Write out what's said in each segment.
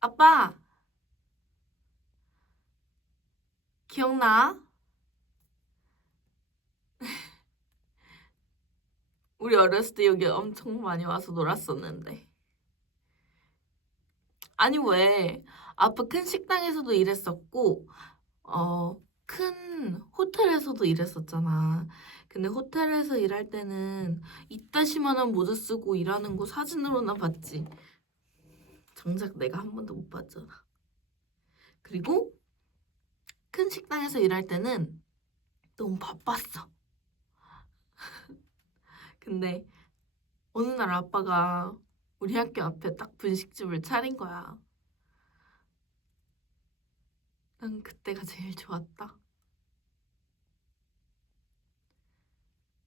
아빠! 기억나? 우리 어렸을 때 여기 엄청 많이 와서 놀았었는데. 아니, 왜? 아빠 큰 식당에서도 일했었고, 어, 큰 호텔에서도 일했었잖아. 근데 호텔에서 일할 때는 이따시만한 모자 쓰고 일하는 거 사진으로나 봤지. 정작 내가 한 번도 못 봤잖아. 그리고 큰 식당에서 일할 때는 너무 바빴어. 근데 어느 날 아빠가 우리 학교 앞에 딱 분식집을 차린 거야. 난 그때가 제일 좋았다.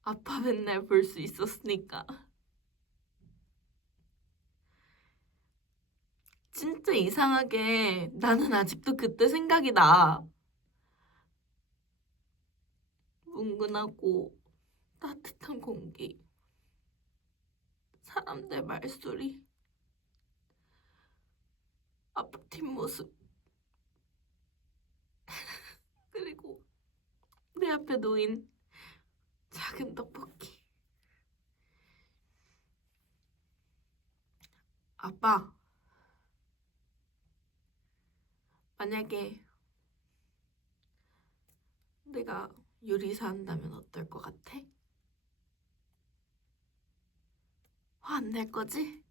아빠 맨날 볼 수 있었으니까. 진짜 이상하게 나는 아직도 그때 생각이 나. 뭉근하고 따뜻한 공기. 사람들 말소리. 아빠 뒷모습. 그리고 내 앞에 놓인 작은 떡볶이. 아빠, 만약에 내가 요리사 한다면 어떨 것 같아? 화 안 낼 거지?